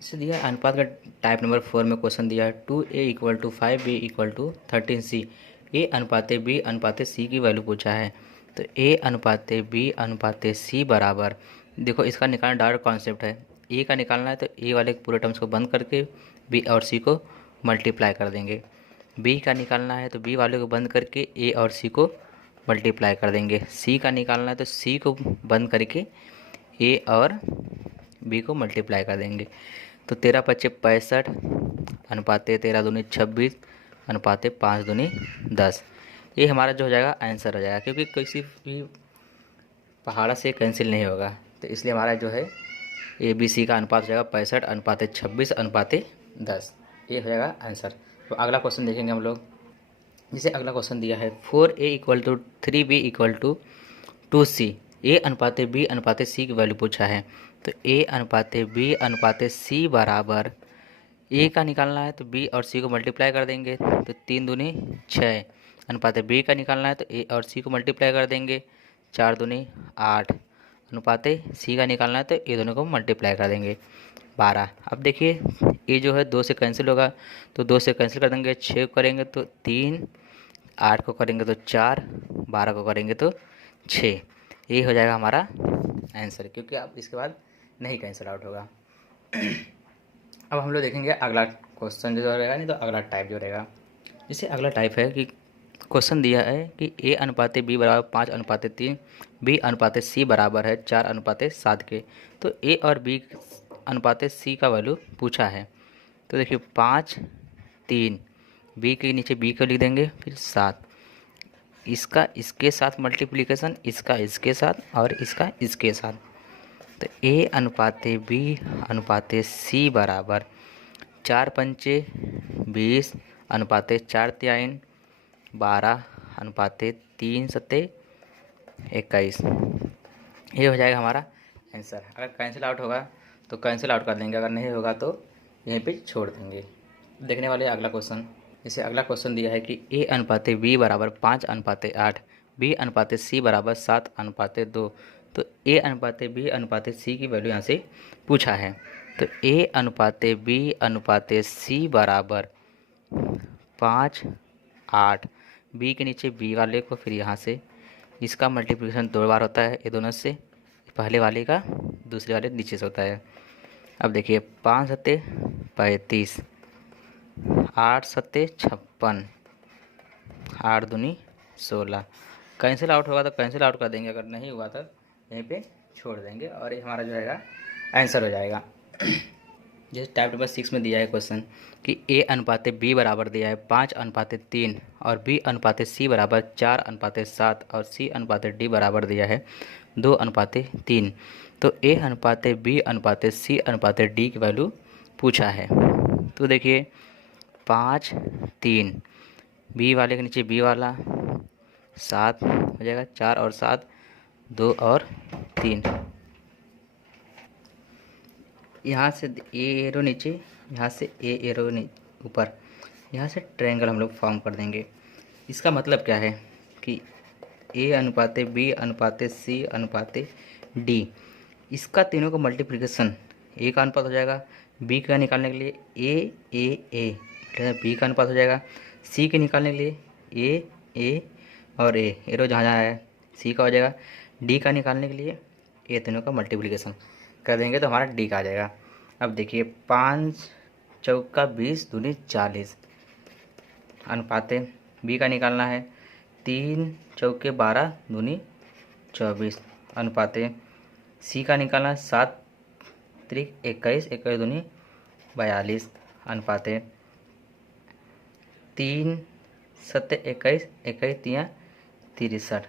इसे दिया है अनुपात का टाइप नंबर 4 में क्वेश्चन दिया है 2a = 5 b = 13c। ए अनुपाते बी अनुपाते सी की वैल्यू पूछा है। तो ए अनुपाते बी अनुपाते सी बराबर, देखो इसका निकालना डायरेक्ट कॉन्सेप्ट है। ए का निकालना है तो ए वाले पूरे टर्म्स को बंद करके बी और सी को मल्टीप्लाई कर देंगे। बी का निकालना है तो बी वाले को बंद करके ए और सी को मल्टीप्लाई कर देंगे। सी का निकालना है तो सी को बंद करके ए और बी को मल्टीप्लाई कर देंगे। तो 13×5 = 65 अनुपाते 13×2 = 26 अनुपाते 5×2 = 10। ये हमारा जो हो जाएगा आंसर हो जाएगा, क्योंकि किसी भी पहाड़ा से कैंसिल नहीं होगा। तो इसलिए हमारा जो है ए बी सी का अनुपात हो जाएगा 65 अनुपाते 26 अनुपाते 10। ये हो जाएगा आंसर। तो अगला क्वेश्चन देखेंगे हम लोग। जैसे अगला क्वेश्चन दिया है 4a = 3b = 2c। ए अनुपाते बी अनुपाते सी की वैल्यू पूछा है। तो ए अनुपाते बी अनुपाते सी बराबर, ए का निकालना है तो बी और सी को मल्टीप्लाई कर देंगे तो 3×2 = 6 अनुपाते बी का निकालना है तो ए और सी को मल्टीप्लाई कर देंगे 4×2 = 8 अनुपाते सी का निकालना है तो ये दोनों को मल्टीप्लाई कर देंगे 12। अब देखिए ये जो है 2 से कैंसिल होगा तो 2 से कैंसिल कर देंगे, 6 को करेंगे तो 3, 8 को करेंगे तो 4, 12 को करेंगे तो 6। ये हो जाएगा हमारा आंसर, क्योंकि अब इसके बाद नहीं कैंसिल आउट होगा। अब हम लोग देखेंगे अगला क्वेश्चन जो रहेगा, नहीं तो अगला टाइप जो रहेगा। जैसे अगला टाइप है कि क्वेश्चन दिया है कि ए अनुपाते बी बराबर 5:3, बी अनुपाते सी बराबर है 4:7 के। तो ए और बी अनुपाते सी का वैल्यू पूछा है। तो देखिए 5, 3, बी के नीचे बी को लिख देंगे, फिर 7, इसका इसके साथ मल्टीप्लिकेशन, इसका इसके साथ और इसका इसके साथ। तो ए अनुपाते बी अनुपाते सी बराबर 4×5 = 20 अनुपाते 4×3 = 12 अनुपाते 3×7 = 21। ये हो जाएगा हमारा आंसर। अगर कैंसिल आउट होगा तो कैंसिल आउट कर देंगे, अगर नहीं होगा तो यहीं पे छोड़ देंगे। देखने वाले अगला क्वेश्चन। जैसे अगला क्वेश्चन दिया है कि ए अनुपाते बी बराबर 5:8, बी अनुपाते सी बराबर 7:2। तो ए अनुपाते बी अनुपाते सी की वैल्यू यहाँ से पूछा है। तो ए अनुपाते बी अनुपाते सी बराबर 5, 8, बी के नीचे बी वाले को, फिर यहाँ से इसका मल्टीप्लिकेशन 2 बार होता है ये दोनों से, पहले वाले का दूसरे वाले नीचे से होता है। अब देखिए 5×7 = 35, 8×7 = 56, 8×2 = 16। कैंसिल आउट होगा तो कैंसिल आउट कर देंगे, अगर नहीं हुआ तो यहीं पे छोड़ देंगे और ये हमारा जो रहेगा आंसर हो जाएगा। जैसे टाइप नंबर 6 में दिया है क्वेश्चन कि ए अनुपाते बी बराबर दिया है 5:3 और बी अनुपाते सी बराबर 4:7 और सी अनुपाते डी बराबर दिया है 2:3। तो ए अनुपाते बी अनुपाते सी अनुपाते डी की वैल्यू पूछा है। तो देखिए 5, 3, बी वाले के नीचे बी वाला 7 हो जाएगा, 4 और 7 2 और 3। यहाँ से ए एरो नीचे, यहाँ से ए एरो ऊपर, यहाँ से ट्रायंगल हम लोग फॉर्म कर देंगे। इसका मतलब क्या है कि ए अनुपाते बी अनुपाते सी अनुपाते डी, इसका तीनों का मल्टीप्लिकेशन ए का अनुपात हो जाएगा। बी का निकालने के लिए ए बी का अनुपात हो जाएगा। सी के निकालने के लिए ए और ए एरो जहाँ जहाँ है सी का हो जाएगा। डी का निकालने के लिए ये तीनों का मल्टीप्लिकेशन कर देंगे तो हमारा डी का आ जाएगा। अब देखिए 5×4 = 20, 2×2 = 40 अनुपाते बी का निकालना है 3×4 = 12, 2×2 = 24 अनुपाते सी का निकालना है 7×3 = 21, 21×2 = 42 अनुपाते 3×7 = 21, 21×3 = 63।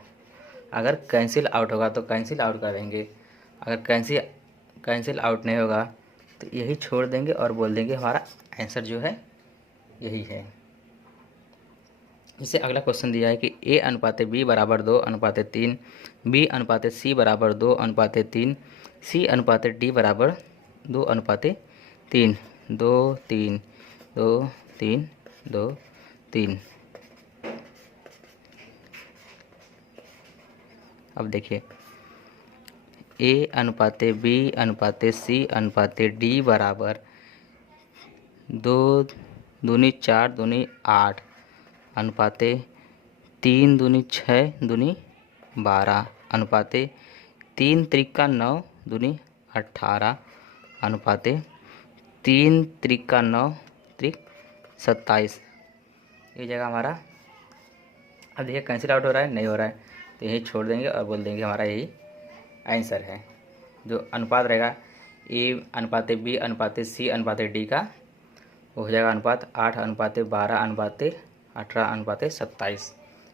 अगर कैंसिल आउट होगा तो कैंसिल आउट कर देंगे, अगर कैंसिल आउट नहीं होगा तो यही छोड़ देंगे और बोल देंगे हमारा आंसर जो है यही है। इससे अगला क्वेश्चन दिया है कि ए अनुपाते बी बराबर 2:3, बी अनुपाते सी बराबर 2:3, सी अनुपाते डी बराबर 2:3, 2 3 2 3 2 3। अब देखिए ए अनुपाते बी अनुपाते सी अनुपाते डी बराबर 2 दूनी 4 दूनी 8 अनुपाते 3 दूनी 6 दूनी 12 अनुपाते 3 त्रिका 9 दूनी 18 अनुपाते 3 त्रिका 9 त्रिक 27। ये जगह हमारा, अब देखिए कैंसिल आउट हो रहा है, नहीं हो रहा है, तो यही छोड़ देंगे और बोल देंगे हमारा यही आंसर है। जो अनुपात रहेगा ए अनुपाते बी अनुपाते सी अनुपाते डी का, वो हो जाएगा अनुपात 8 अनुपाते 12 अनुपाते 18 अनुपाते 27।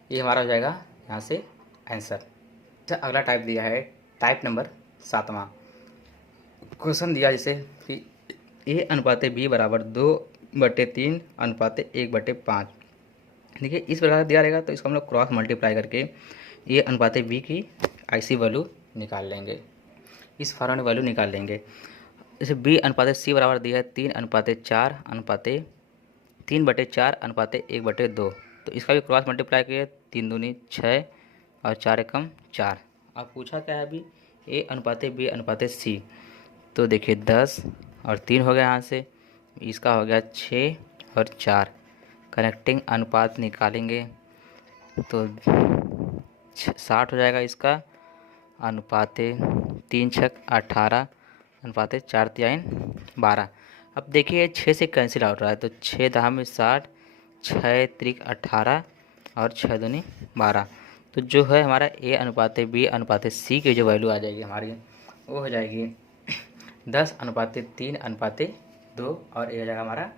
ये हमारा हो जाएगा यहाँ से आंसर। अच्छा, अगला टाइप दिया है टाइप नंबर 7वां। क्वेश्चन दिया जैसे कि ए अनुपाते बी बराबर 2/3 अनुपाते 1/5। देखिए इस प्रकार दिया रहेगा तो इसको हम लोग क्रॉस मल्टीप्लाई करके ए अनुपाते बी की ऐसी वैल्यू निकाल लेंगे, इस फॉर्मूले वैल्यू निकाल लेंगे। जैसे बी अनुपाते सी बराबर दिया है 3/4 अनुपाते 3/4 अनुपाते 1/2। तो इसका भी क्रॉस मल्टीप्लाई किए 3 दूनी 6 और 4 एकम 4। अब पूछा क्या है अभी ए अनुपाते बी अनुपाते सी, तो देखिए 10 और 3 हो गया यहाँ से, इसका हो गया 6 और 4। कनेक्टिंग अनुपात निकालेंगे तो 60 हो जाएगा इसका, अनुपाते 3 छक 18 अनुपाते 4 तिहाई 12। अब देखिए 6 से कैंसिल आउट रहा है, तो 6 दहा में 60, 6 त्रिक 18 और 6 दूनी 12। तो जो है हमारा ए अनुपाते बी अनुपाते सी की जो वैल्यू आ जाएगी हमारी, वो हो जाएगी 10 अनुपाते 3 अनुपाते 2, और ये हो जाएगा हमारा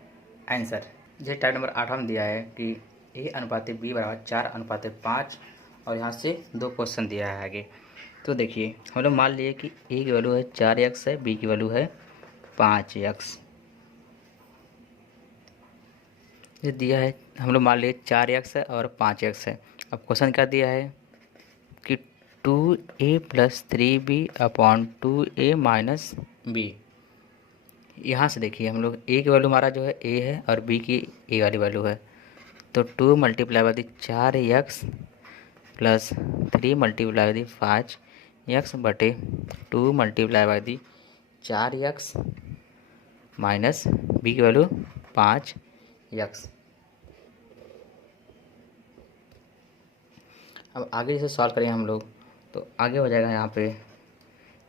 आंसर। जैसे टाइप नंबर 8 में दिया है कि ए अनुपाते बी बराबर 4 अनुपाते 5, और यहाँ से 2 क्वेश्चन दिया है आगे। तो देखिए हम लोग मान लिए कि ए की वैल्यू है 4x है, बी की वैल्यू है 5x। ये दिया है, हम लोग मान लिए 4x है और 5x है। अब क्वेश्चन क्या दिया है कि 2a + 3b upon 2a minus B. यहाँ से देखिए हम लोग ए की वैल्यू हमारा जो है ए है और बी की ए वाली वैल्यू है, तो 2 multiply by 4x plus 3 multiply by 5x बटे 2 multiply by 4x minus B की वैल्यू 5x। अब आगे जैसे सॉल्व करेंगे हम लोग, तो आगे हो जाएगा यहाँ पे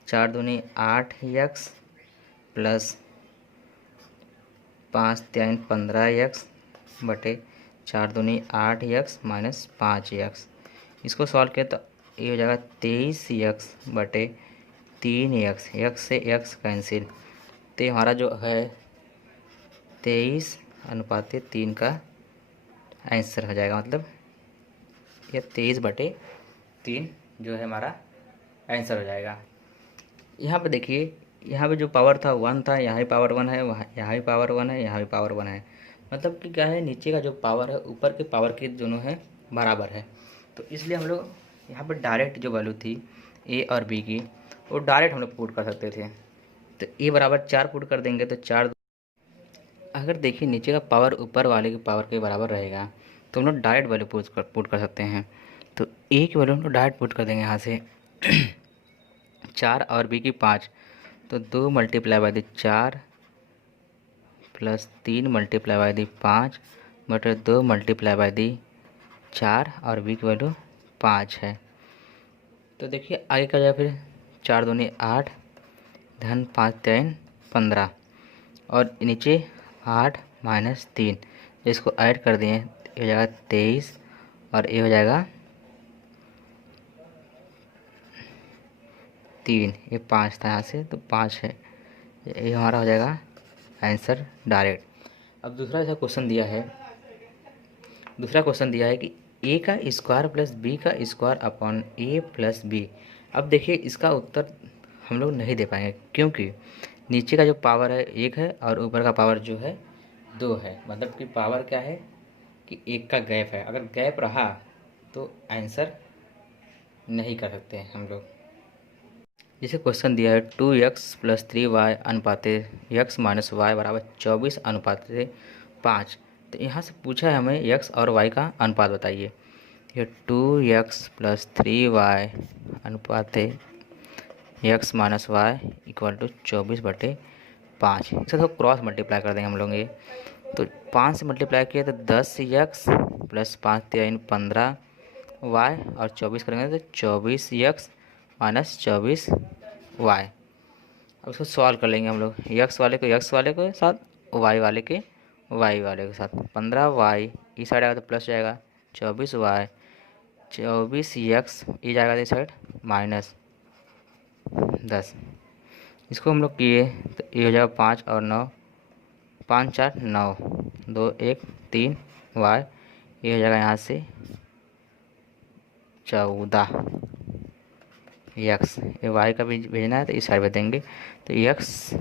4 दूनी 8x प्लस 5 तिहाई 15x बटे 4 दूनी 8x माइनस 5x। इसको सॉल्व किया तो ये हो जाएगा 23x बटे 3x, x से x कैंसिल, तो हमारा जो है 23 अनुपाते 3 का आंसर हो जाएगा। मतलब ये 23/3 जो है हमारा आंसर हो जाएगा। यहाँ पे देखिए, यहाँ पे जो पावर था 1 था, यहाँ भी पावर 1 है, वहाँ यहाँ भी पावर 1 है, यहाँ भी पावर 1 है। मतलब कि क्या है, नीचे का जो पावर है ऊपर के पावर के दोनों है बराबर है। तो इसलिए हम लोग यहाँ पर डायरेक्ट जो वैल्यू थी ए और बी की, वो डायरेक्ट हम लोग पुट कर सकते थे। तो ए बराबर 4 पुट कर देंगे तो 4, अगर देखिए नीचे का पावर ऊपर वाले के पावर के बराबर रहेगा तो हम लोग डायरेक्ट वैल्यू पुट कर सकते हैं। तो ए की वैल्यू हम लोग डायरेक्ट पुट कर देंगे यहाँ से 4 और बी की 5, तो 2 multiply by 4 plus 3 multiply by 5 बटे 2 मल्टीप्लाई बाई 4 और बी की वैल्यू 5 है। तो देखिए आगे का जाए फिर 4 दूनी 8 धन 5 तिहाई 15 और नीचे 8 माइनस 3, इसको ऐड कर दिए ये हो जाएगा 23 और ये हो जाएगा 3, ये 5 था यहाँ से तो 5 है, ये हमारा हो जाएगा आंसर डायरेक्ट। अब दूसरा ऐसा क्वेश्चन दिया है, दूसरा क्वेश्चन दिया है कि ए का स्क्वायर प्लस बी का स्क्वायर अपॉन ए प्लस बी। अब देखिए इसका उत्तर हम लोग नहीं दे पाएंगे, क्योंकि नीचे का जो पावर है 1 है और ऊपर का पावर जो है 2 है। मतलब कि पावर क्या है कि 1 का गैप है, अगर गैप रहा तो आंसर नहीं कर सकते हैं हम लोग। जैसे क्वेश्चन दिया है 2x + 3y अनुपाते x minus Y बराबर 24 अनुपाते 5। तो यहाँ से पूछा है हमें x और y का अनुपात बताइए। ये 2x + 3y अनुपाते x minus Y = 24/5 5, इसे तो क्रॉस मल्टीप्लाई कर देंगे हम लोग ये। तो 5 से मल्टीप्लाई किया तो 10x प्लस 5 3 15 वाई, और 24 करेंगे तो 24x माइनस 24y। अब उसको सॉल्व कर लेंगे हम लोग, x वाले को x वाले के साथ, y वाले के y वाले के साथ। 15y इस साइड आएगा तो प्लस जाएगा, 24y, 24x ये जाएगा इस साइड माइनस 10। इसको हम लोग किए तो ये हो जाएगा 5 और 9, 5 4 9, 2 1 3 y, ये हो जाएगा यहाँ से 14 x। ये y का भी भेजना है तो इस साइड भेज देंगे, तो x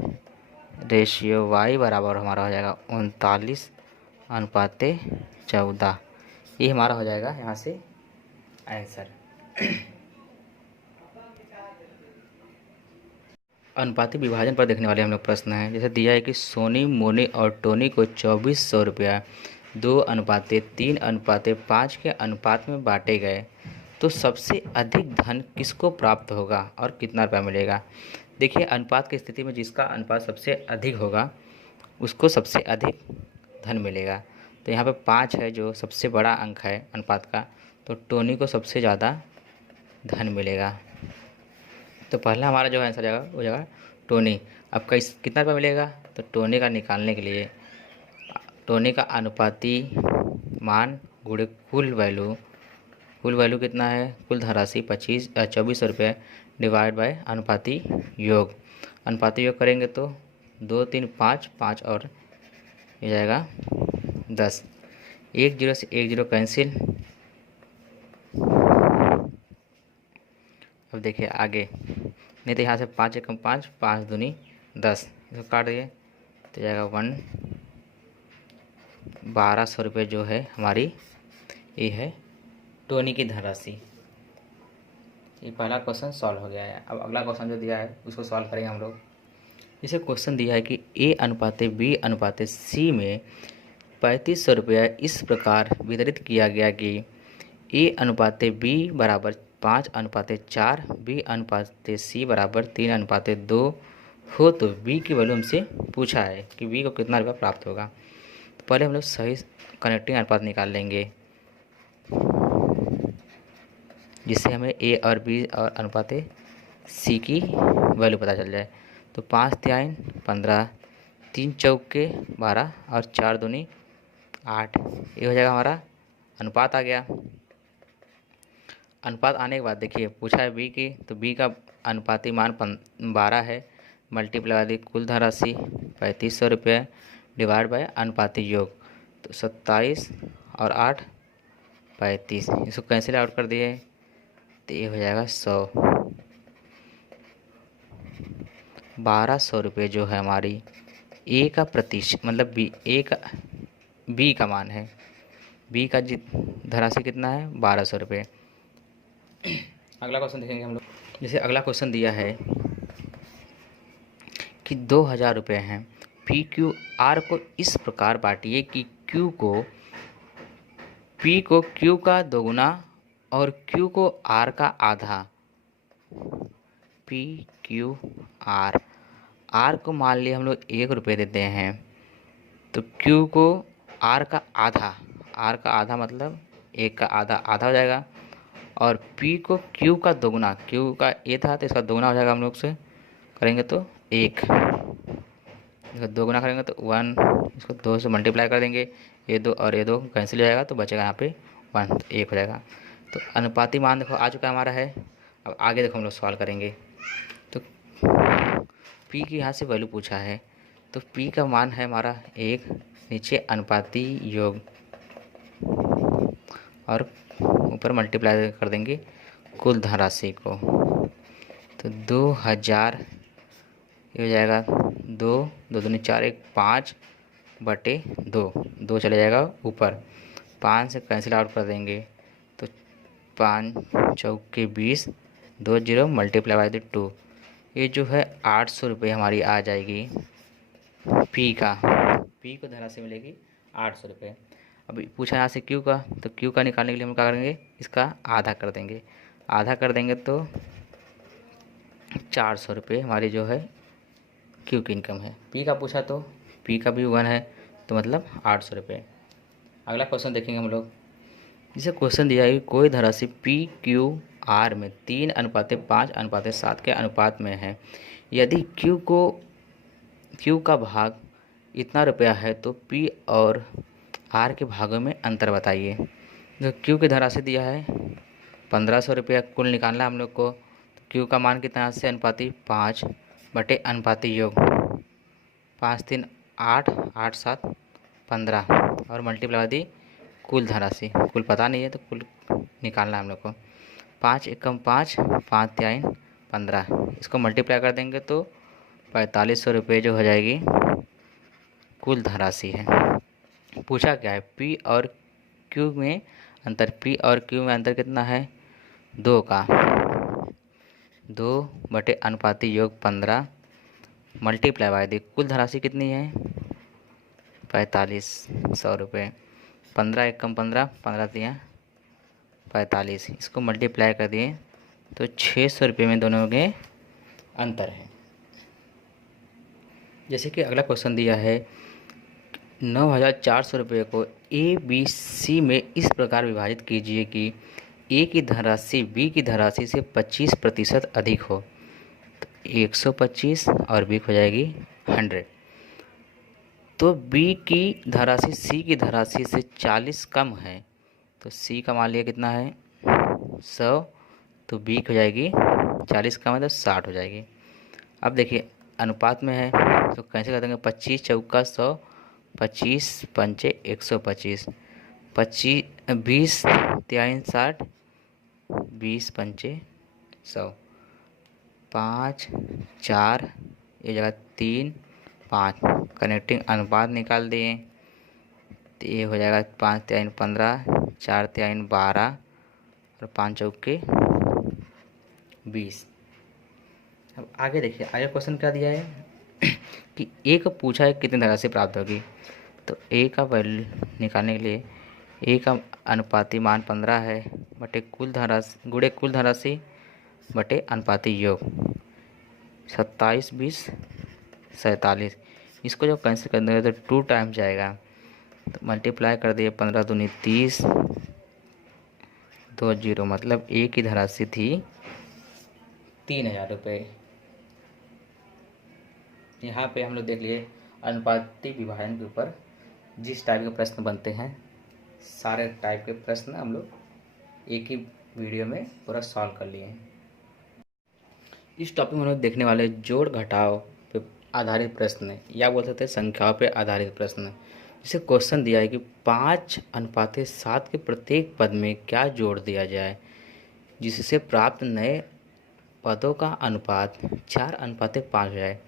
रेशियो y बराबर हमारा हो जाएगा 39:14। ये हमारा हो जाएगा यहाँ से आंसर। अनुपाती विभाजन पर देखने वाले हम लोग प्रश्न हैं। जैसे दिया है कि सोनी, मोनी और टोनी को 2400 रुपया 2:3:5 के अनुपात में बांटे गए, तो सबसे अधिक धन किसको प्राप्त होगा और कितना रुपया मिलेगा। देखिए, अनुपात की स्थिति में जिसका अनुपात सबसे अधिक होगा उसको सबसे अधिक धन मिलेगा। तो यहाँ पे 5 है जो सबसे बड़ा अंक है अनुपात का, तो टोनी को सबसे ज़्यादा धन मिलेगा। तो पहला हमारा जो आंसर जाएगा वो जाएगा टोनी। अब कितना रुपया मिलेगा, तो टोनी का निकालने के लिए टोनी का अनुपाती मान गुणे कुल वैल्यू कितना है, कुल धनराशि 2400 रुपये डिवाइड बाय अनुपाती योग। अनुपाती योग करेंगे तो 2 3 5 5 और ये जाएगा 10। 1 0 से 1 0 कैंसिल। अब देखिए आगे, नहीं तो यहाँ से 5 एकम 5, 5 दूनी 10, इसको काट दिए तो जाएगा 1200 रुपये जो है हमारी, ये है टोनी की धनराशि। ये पहला क्वेश्चन सॉल्व हो गया है। अब अगला क्वेश्चन जो दिया है उसको सॉल्व करेंगे हम लोग। इसे क्वेश्चन दिया है कि A अनुपाते B अनुपाते C में 3500 रुपया इस प्रकार वितरित किया गया कि A अनुपाते B बराबर 5:4, B अनुपाते C बराबर 3:2 हो, तो B की वैल्यू हमसे पूछा है कि B को कितना रुपया प्राप्त होगा। तो पहले हम लोग सही कनेक्टिंग अनुपात निकाल लेंगे, जिससे हमें A और B और अनुपाते C की वैल्यू पता चल जाए। तो 5 3 15, 3 चौके 12 और 4 दूनी 8, ये हो जाएगा हमारा अनुपात आ गया। अनुपात आने के बाद देखिए पूछा है B की, तो B का अनुपाती मान 12 है, मल्टीप्लाई वाली कुल धनराशि 3500 रुपये डिवाइड बाय अनुपाती योग, तो 27 और 8 35, इसको कैंसिल आउट कर दिए तो ये हो जाएगा 100। 1200 रुपये जो है हमारी A का प्रतिशत, मतलब B का मान है। B का धनराशि कितना है, 1200 रुपये। अगला क्वेश्चन देखेंगे हम लोग। जैसे अगला क्वेश्चन दिया है कि 2000 रुपये हैं, PQR को इस प्रकार बांटिए कि P को Q का दोगुना और Q को R का आधा। PQR, R को मान लिए हम लोग 1 रुपये देते हैं, तो Q को R का आधा मतलब 1 का आधा हो जाएगा, और P को Q का दोगुना, Q का ये था तो इसका दोगुना हो जाएगा, हम लोग से करेंगे तो 1, इसका दोगुना करेंगे तो 1, इसको 2 से मल्टीप्लाई कर देंगे, ये 2 और ये 2 कैंसिल हो जाएगा, तो बचेगा यहाँ पे 1, तो 1 हो जाएगा। तो अनुपाती मान देखो आ चुका हमारा है। अब आगे देखो हम लोग सवाल करेंगे। तो P की यहाँ से वैल्यू पूछा है, तो P का मान है हमारा 1, नीचे अनुपाती योग और ऊपर मल्टीप्लाई कर देंगे कुल धनराशि को, तो 2000 ये हो जाएगा 2 2 दूनी 4 1 5/2, 2 चले जाएगा ऊपर, 5 से कैंसिल आउट कर देंगे, तो 5 चौके 20, 2 0 मल्टीप्लाई बाय 2, ये जो है 800 रुपये हमारी आ जाएगी P को धनराशि मिलेगी 800 रुपये। अब पूछा यहाँ से Q का, तो Q का निकालने के लिए हम क्या करेंगे, इसका आधा कर देंगे तो 400 रुपये हमारी जो है क्यू की इनकम है। पी का पूछा तो पी का भी 1 है, तो मतलब 800 रुपये। अगला क्वेश्चन देखेंगे हम लोग। जिसे क्वेश्चन दिया है कि कोई धनराशि पी क्यू आर में 3:5:7 के अनुपात में है। यदि क्यू का भाग इतना रुपया है तो पी और आर के भागों में अंतर बताइए। जो क्यू की धनराशि दिया है 1500 रुपया कुल निकालना है हम लोग को। तो क्यू का मान कितना से अनुपाती 5 बटे अनुपाती योग 5 3 8 8 7 15 और मल्टीप्लाई दी कुल धनराशि। कुल पता नहीं है तो कुल निकालना है हम लोग को। 5 एकम 5 5 3 15, इसको मल्टीप्लाई कर देंगे तो 4500 रुपये जो हो जाएगी कुल धनराशि है। पूछा क्या है पी और क्यू में अंतर। पी और क्यू में अंतर कितना है 2 का। 2 बटे अनुपाती योग 15 मल्टीप्लाई बाय दी कुल धनराशि कितनी है 4500 रुपये। 15 एकम 15 15 3 45, इसको मल्टीप्लाई कर दिए तो 600 रुपये में दोनों के अंतर है। जैसे कि अगला क्वेश्चन दिया है 9400 रुपये को ए बी सी में इस प्रकार विभाजित कीजिए कि ए की धनराशि बी की धनराशि से 25% अधिक हो। तो 125 और बी हो जाएगी 100। तो बी की धनराशि सी की धनराशि से 40 कम है, तो सी का मान लिया कितना है 100, तो बी हो जाएगी 40 कम है तो 60 हो जाएगी। अब देखिए अनुपात में है तो कैसे कर देंगे 25 चौका 100 25 पंचे 125 25 20 3 60 20 पंचे 100 5 4 ये जगह 3 5 कनेक्टिंग अनुपात निकाल दिए तो ये हो जाएगा 5 3 15 4 3 12 और 5 चौके 20। अब आगे देखिए आगे क्वेश्चन क्या दिया है कि ए को पूछा है कितनी धनराशि प्राप्त होगी। तो ए का वैल्यू निकालने के लिए ए का अनुपाती मान 15 है बटे कुल धनराशि गुणे कुल धनराशि बटे अनुपाती योग 27 20 47। इसको जब कैंसिल कर देंगे तो 2 टाइम जाएगा, तो मल्टीप्लाई कर दिए 15 दूनी 30 2 0, मतलब ए की धनराशि थी 3000 रुपये। यहाँ पे हम लोग देख लिए अनुपाती विभाजन के ऊपर जिस टाइप के प्रश्न बनते हैं सारे टाइप के प्रश्न हम लोग एक ही वीडियो में पूरा सॉल्व कर लिए हैं। इस टॉपिक में हम लोग देखने वाले जोड़ घटाव पे आधारित प्रश्न या बोल सकते हैं संख्याओं पे आधारित प्रश्न। जैसे क्वेश्चन दिया है कि 5:7 के प्रत्येक पद में क्या जोड़ दिया जाए जिससे प्राप्त नए पदों का अनुपात 4:5 हो जाए।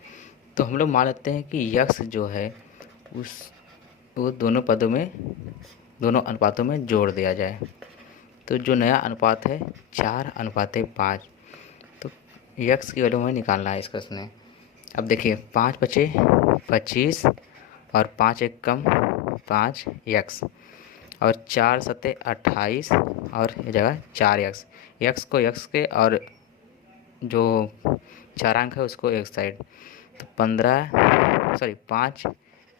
तो हम लोग मान लेते हैं कि यक्स जो है वो दोनों पदों में दोनों अनुपातों में जोड़ दिया जाए। तो जो नया अनुपात है 4:5, तो यक्स की वैल्यू हमें निकालना है इस क्वेश्चन में। अब देखिए 5 बचे 25 और 5 एक कम 5 यक्स और 4 सत्ते 28 और ये जगह 4 यक्स। यक्स को यक्स के और जो 4 अंक है उसको एक साइड, तो 5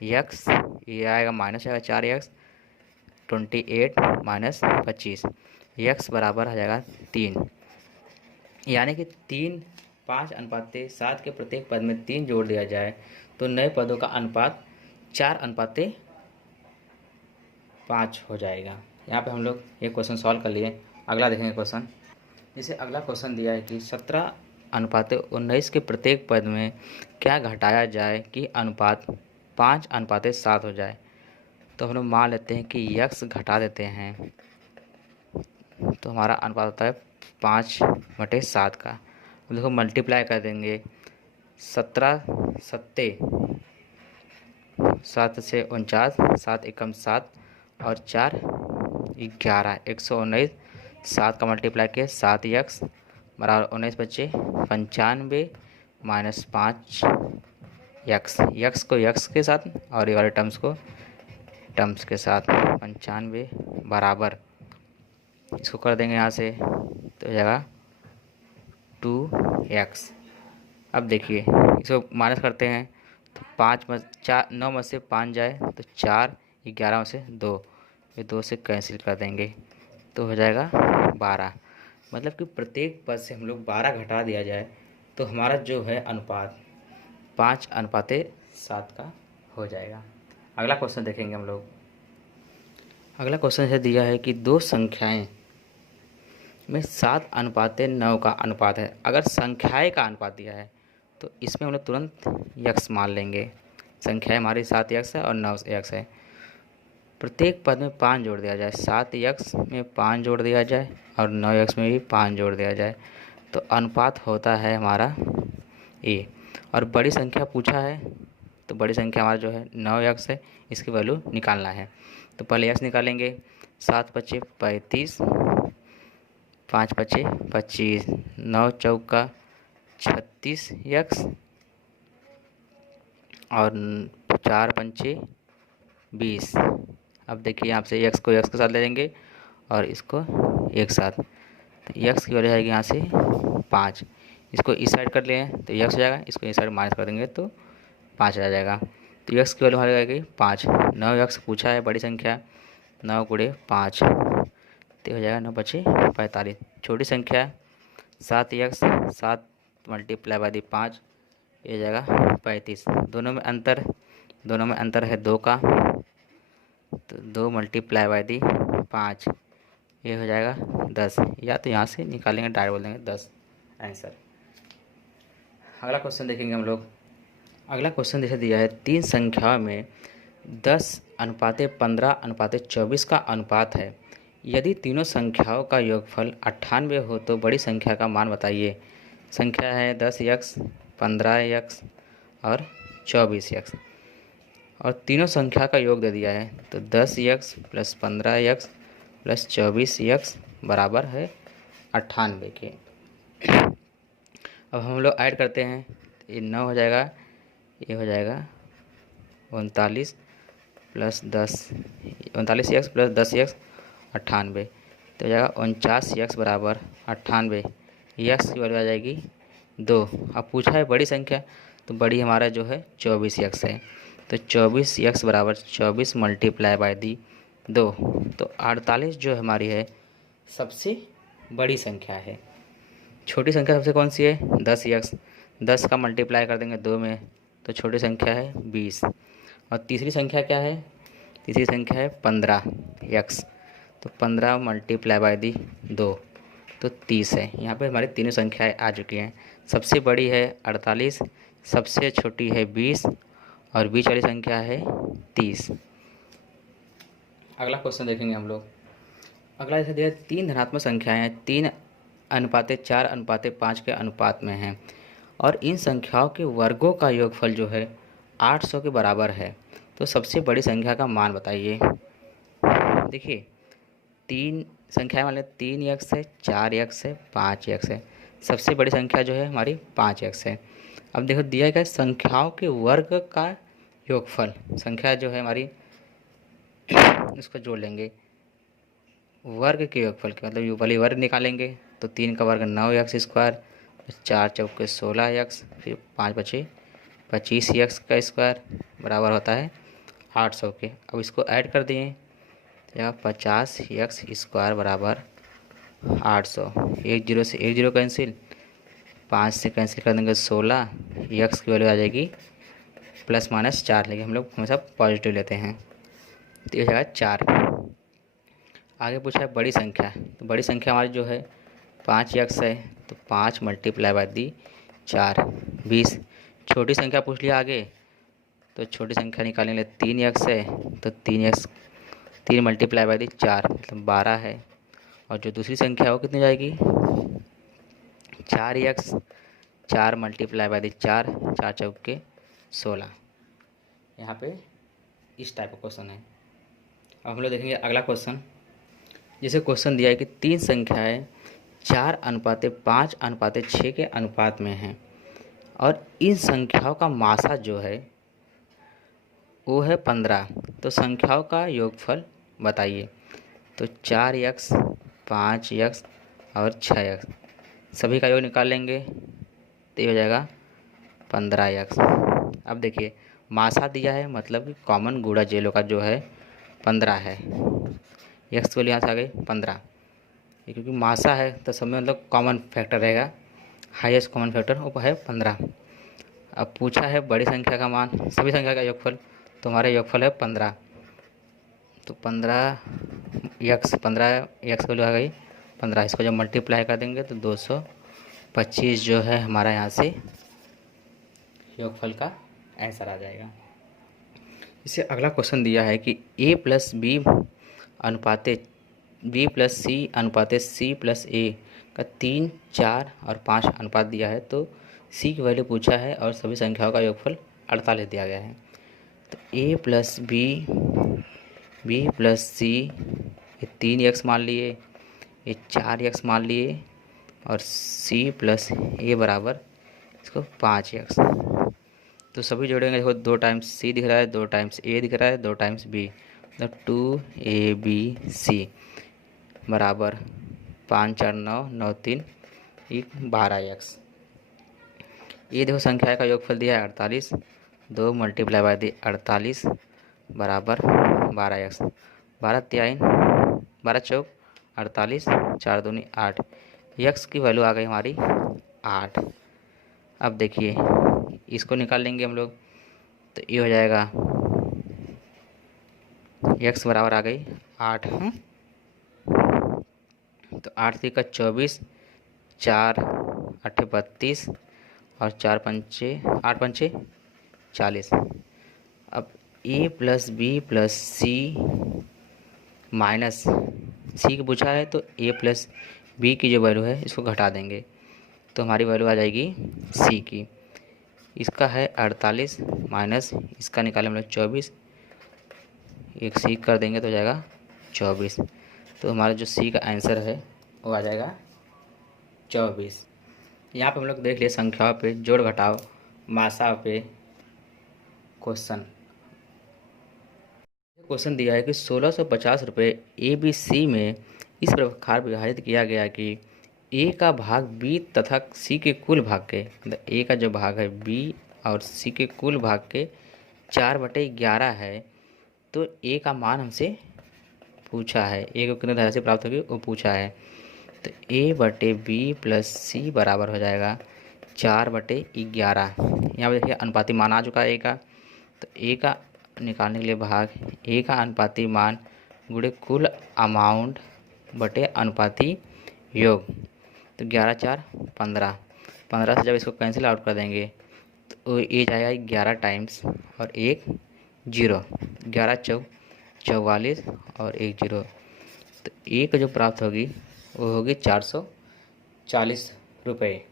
यक्स ये आएगा माइनस आएगा 4 यक्स 28 माइनस 25 यक्स बराबर आ जाएगा 3। यानी कि 5:7 के प्रत्येक पद में 3 जोड़ दिया जाए तो नए पदों का अनुपात 4:5 हो जाएगा। यहाँ पे हम लोग ये क्वेश्चन सॉल्व कर लिए। अगला देखेंगे क्वेश्चन। जैसे अगला क्वेश्चन दिया है कि 17:19 के प्रत्येक पद में क्या घटाया जाए कि अनुपात 5:7 हो जाए। तो हम लोग मान लेते हैं कि यक्स घटा देते हैं तो हमारा अनुपात होता है 5/7 का। अब देखो मल्टीप्लाई कर देंगे 17 सत्ते 7 से 49 7 एकम 7 और 4 11 119 7 का मल्टीप्लाई किया 7 यक्स बराबर 19 बच्चे 95 माइनस 5 यक्स। यक्स को यक्स के साथ और ये वाले टर्म्स को टर्म्स के साथ 95 बराबर इसको कर देंगे यहाँ से तो हो जाएगा 2x। अब देखिए इसको माइनस करते हैं तो 5 में 4 9 में से 5 जाए तो 4, 11 में से 2, ये 2 से कैंसिल कर देंगे तो हो जाएगा 12। मतलब कि प्रत्येक पद से हम लोग 12 घटा दिया जाए तो हमारा जो है अनुपात 5:7 का हो जाएगा। अगला क्वेश्चन देखेंगे हम लोग। अगला क्वेश्चन है दिया है कि दो संख्याएं में 7:9 का अनुपात है। अगर संख्याएं का अनुपात दिया है तो इसमें हम लोग तुरंत यक्स मान लेंगे। संख्याएं हमारी 7 यक्स है और 9 यक्स है। प्रत्येक पद में 5 जोड़ दिया जाए, 7 यक्स में 5 जोड़ दिया जाए और 9 यक्स में भी 5 जोड़ दिया जाए तो अनुपात होता है हमारा ए। और बड़ी संख्या पूछा है तो बड़ी संख्या हमारा जो है 9 यक्स है, इसकी वैल्यू निकालना है। तो पहले यक्स निकालेंगे, 7 पच्चे 35, 5 पच्चे 25, 9 चौका 36 यक्स और 4 पंचे 20। अब देखिए यहाँ से यक्स को यक्स के साथ ले लेंगे और इसको एक साथ, तो यक्स की वैल्यू आएगी यहाँ से 5। इसको इस साइड कर लें तो यक्स हो जाएगा, इसको इस साइड माइनस कर देंगे तो 5 आ जाएगा। तो यक्स की वैल्यू हमारी आएगी 5। 9 यक्स पूछा है बड़ी संख्या, 9 गुणे 5 तो हो जाएगा 9 पच्चे 45। छोटी संख्या 7 यक्स, 7 मल्टीप्लाई बाई 5 ये हो जाएगा 35। दोनों में अंतर है 2 का, तो 2 मल्टीप्लाई बाई 5 ये हो जाएगा 10। या तो यहाँ से निकालेंगे, डायरेक्ट बोल देंगे 10 आंसर। अगला क्वेश्चन देखेंगे हम लोग। अगला क्वेश्चन जैसे दिया है, तीन संख्याओं में 10:15:24 का अनुपात है। यदि तीनों संख्याओं का योगफल 98 हो तो बड़ी संख्या का मान बताइए। संख्या है 10 यक्स, 15 यक्स और 24 यक्स और तीनों संख्या का योग दे दिया है तो 10 x plus 15 x plus 24 x बराबर है 98 के। अब हम लोग ऐड करते हैं, ये 9 हो जाएगा, ये हो जाएगा 39 प्लस 10, 39 यक्स प्लस 10 यक्स 98 तो हो जाएगा 49 यक्स बराबर 98। यक्स की वैल्यू आ जाएगी 2। अब पूछा है बड़ी संख्या तो बड़ी हमारा जो है 24 यक्स है, तो 24 यक्स बराबर 24 मल्टीप्लाई बाई 2 तो 48 जो हमारी है सबसे बड़ी संख्या है। छोटी संख्या सबसे कौन सी है 10 यक्स, 10 का मल्टीप्लाई कर देंगे 2 में तो छोटी संख्या है 20। और तीसरी संख्या क्या है, तीसरी संख्या है 15 यक्स, तो 15 मल्टीप्लाई बाई 2 तो 30 है। यहाँ पे हमारी तीनों संख्याएं आ चुकी हैं। सबसे बड़ी है 48, सबसे छोटी है 20 और बीच वाली संख्या है 30। अगला क्वेश्चन देखेंगे हम लोग। अगला जैसे दिया तीन धनात्मक संख्याएं 3:4:5 के अनुपात में हैं और इन संख्याओं के वर्गों का योगफल जो है 800 के बराबर है तो सबसे बड़ी संख्या का मान बताइए। देखिए तीन संख्याएं मान लें, 3 यक्स है, 4 यक्स है, 5 यक्स है। सबसे बड़ी संख्या जो है हमारी 5 यक्स है। अब देखो दिया गया संख्याओं के वर्ग का योगफल, संख्या जो है हमारी इसको जोड़ लेंगे वर्ग के योगफल के, मतलब वाली वर्ग निकालेंगे तो 3 का वर्ग 9 यक्स स्क्वायर, 4 चौके 16 यक्स, फिर 5 बचे 25 यक्स का स्क्वायर बराबर होता है 800 के। अब इसको ऐड कर दिए या 50 यक्स स्क्वायर बराबर 800। एक जीरो से एक जीरो कैंसिल, 5 से कैंसिल कर देंगे 16, यक्स की वैल्यू आ जाएगी प्लस माइनस 4, लेकिन हम लोग हमेशा पॉजिटिव लेते हैं तो ये हो जाएगा 4। आगे पूछा है बड़ी संख्या, तो बड़ी संख्या हमारी जो है 5 यक्स है तो 5 मल्टीप्लाई बाई 4 20। छोटी संख्या पूछ लिया आगे तो छोटी संख्या निकालेंगे 3 यक्स है तो 3 यक्स 3 मल्टीप्लाई बाई 4 मतलब 12 है। और जो दूसरी संख्या है वो कितनी जाएगी 4 यक्स, 4 मल्टीप्लाई बाई 4, 4 चौके 16। यहाँ पे इस टाइप का क्वेश्चन है। अब हम लोग देखेंगे अगला क्वेश्चन। जैसे क्वेश्चन दिया है कि तीन संख्याएं 4:5:6 के अनुपात में हैं और इन संख्याओं का मासा जो है वो है 15, तो संख्याओं का योगफल बताइए। तो 4 यक्स, 5 यक्स और 6 यक्स सभी का योग निकाल लेंगे तो ये हो जाएगा 15x। अब देखिए मासा दिया है, मतलब कि कॉमन गुणा जेलो का जो है 15 है। एक्स को यहाँ से आ गई 15, ये क्योंकि मासा है तो सब में मतलब कॉमन फैक्टर रहेगा, हाईएस्ट कॉमन फैक्टर वो है 15। अब पूछा है बड़ी संख्या का मान, सभी संख्या का योगफल, तो हमारा योगफल है 15। तो 15x को आ गई 15, इसको जब मल्टीप्लाई कर देंगे तो 225 जो है हमारा यहाँ से योगफल का आंसर आ जाएगा। इससे अगला क्वेश्चन दिया है कि a प्लस बी अनुपाते b प्लस सी अनुपाते c प्लस ए का 3, 4 और 5 अनुपात दिया है, तो c की वैल्यू पूछा है और सभी संख्याओं का योगफल 48 दिया गया है। तो a प्लस बी प्लस सी, ये 3x मान लिए, ये 4x मान लिए, और c प्लस ए बराबर इसको 5x। तो सभी जोड़ेंगे, देखो 2 टाइम्स सी दिख रहा है, 2 टाइम्स ए दिख रहा है, 2 टाइम्स बी, तो 2abc बराबर 5 4 9 9 3 12x। ये देखो संख्या का योगफल दिया है 48, 2 मल्टीप्लाई बाय दी 48 बराबर 12x। 12 चौक 48, 4 दूनी 8, यक्स की वैल्यू आ गई हमारी 8। अब देखिए इसको निकाल लेंगे हम लोग, तो ये हो जाएगा यक्स बराबर आ गई 8। तो 8 3 का 24, 4 8 32 और 4 पंचे 8 पंचे 40। अब ए plus B plus C minus सी की पूछा है, तो ए प्लस बी की जो वैल्यू है इसको घटा देंगे, तो हमारी वैल्यू आ जाएगी सी की। इसका है 48 माइनस इसका निकाले हम लोग 24, एक सी कर देंगे तो हो जाएगा 24। तो हमारा जो सी का आंसर है वो आ जाएगा 24। यहाँ पे हम लोग देख लिए संख्याओं पे जोड़ घटाव, मासा पे क्वेश्चन दिया है कि 1650 रुपये ABC में इस प्रकार विभाजित किया गया कि A का भाग B तथा C के कुल भाग के, मतलब A का जो भाग है B और C के कुल भाग के 4/11 है। तो A का मान हमसे पूछा है, A को कितने तरह से प्राप्त होगी वो पूछा है। तो A/B प्लस C बराबर हो जाएगा 4/11। यहाँ पर देखिए अनुपाती मान आ चुका है A का, तो A का निकालने के लिए भाग A का अनुपाती मान गुणे कुल अमाउंट बटे अनुपाती योग, तो 11 4 15, 15 से जब इसको कैंसिल आउट कर देंगे तो ये जाएगा 11 टाइम्स और एक 0, 11 चौक 44 और एक 0, तो एक जो प्राप्त होगी वो होगी 440 रुपये।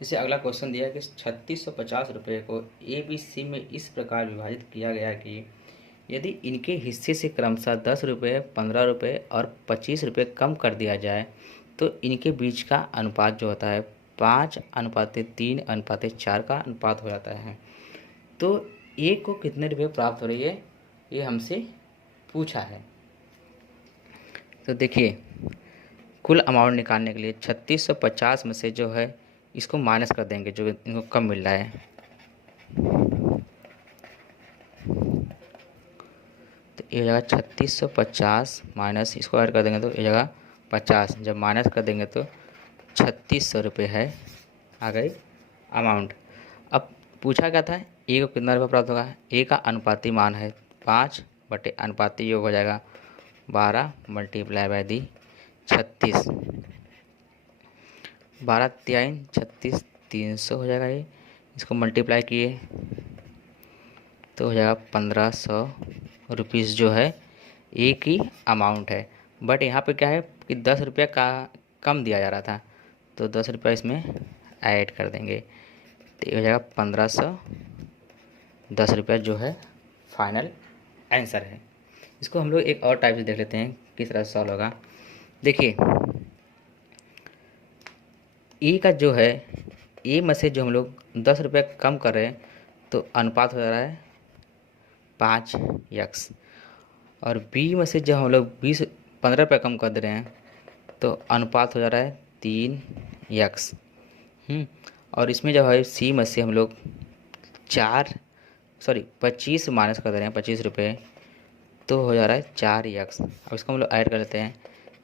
इसे अगला क्वेश्चन दिया कि 3650 रुपये को ABC में इस प्रकार विभाजित किया गया कि यदि इनके हिस्से से क्रमशः 10 रुपये, 15 रुपये और 25 रुपये कम कर दिया जाए तो इनके बीच का अनुपात जो होता है 5:3:4 का अनुपात हो जाता है। तो ए को कितने रुपये प्राप्त हो रही है ये हमसे पूछा है। तो देखिए कुल अमाउंट निकालने के लिए 3650 में से जो है इसको माइनस कर देंगे जो इनको कम मिल रहा है, तो ये जगह 3650 माइनस इसको ऐड कर देंगे तो ये जगह 50, जब माइनस कर देंगे तो 3600 रुपये है आ गई अमाउंट। अब पूछा क्या था ए को कितना रुपये प्राप्त होगा, ए का अनुपाती मान है 5 बटे अनुपाती योग हो जाएगा 12 मल्टीप्लाई बाय दी 36, 12 3 36 300 हो जाएगा। ये इसको मल्टीप्लाई किए तो हो जाएगा 1500 रुपीज़ जो है ए की अमाउंट है। बट यहाँ पे क्या है कि 10 रुपया का कम दिया जा रहा था, तो 10 रुपया इसमें ऐड कर देंगे तो ये हो जाएगा 1510 रुपया जो है फाइनल आंसर है। इसको हम लोग एक और टाइप से देख लेते हैं किस तरह से सॉल्व होगा। देखिए ए का जो है ए में से जो हम लोग 10 रुपये कम कर रहे हैं तो अनुपात हो जा रहा है 5x, और बी में से जब हम लोग 15 रुपये कम कर दे रहे हैं तो अनुपात हो जा रहा है 3x। और इसमें जो है सी में से हम लोग 25 माइनस कर दे रहे हैं, 25 रुपये, तो हो जा रहा है 4x। अब इसको हम लोग ऐड कर लेते हैं,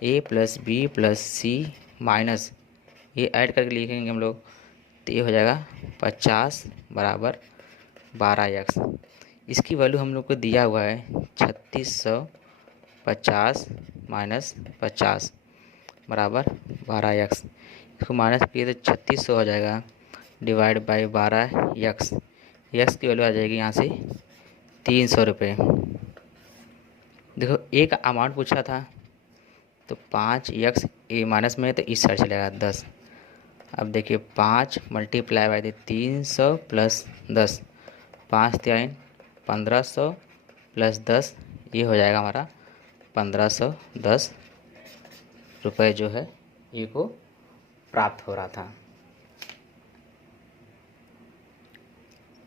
a plus B plus C minus, ये ऐड करके लिखेंगे हम लोग, तो ये हो जाएगा 50 बराबर 12x। इसकी वैल्यू हम लोग को दिया हुआ है 3650 माइनस 50 बराबर 12x। इसको माइनस किए तो 3600 हो जाएगा, डिवाइड बाई 12x। x की वैल्यू आ जाएगी यहाँ से 300 रुपये। देखो एक अमाउंट पूछा था, तो 5x ए माइनस में है तो इस साइड चलेगा 10। अब देखिए 5 मल्टीप्लाई बाई 300 प्लस 10, 5 3 1500 प्लस 10, ये हो जाएगा हमारा 1510 रुपये जो है ये को प्राप्त हो रहा था।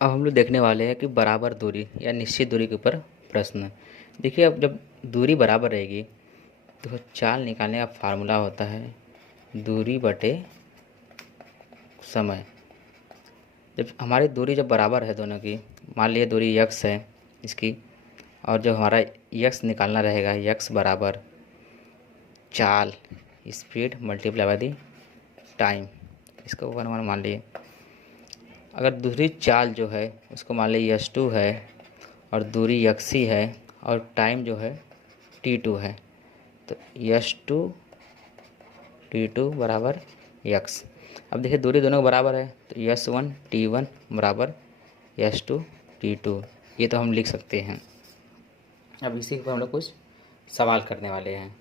अब हम लोग देखने वाले हैं कि बराबर दूरी या निश्चित दूरी के ऊपर प्रश्न। देखिए अब जब दूरी बराबर रहेगी तो चाल निकालने का फार्मूला होता है दूरी बटे समय। जब हमारी दूरी जब बराबर है दोनों की, मान लिया दूरी x है इसकी, और जो हमारा x निकालना रहेगा x बराबर चाल speed multiply by the time, इसको 1 मान लिए। अगर दूसरी चाल जो है उसको मान लीजिए s2 है और दूरी x है और टाइम जो है t2 है, तो s2 t2 बराबर x। अब देखिए दूरी दोनों बराबर है तो s1 t1 बराबर s2 t2, ये तो हम लिख सकते हैं। अब इसी पर हम लोग कुछ सवाल करने वाले हैं।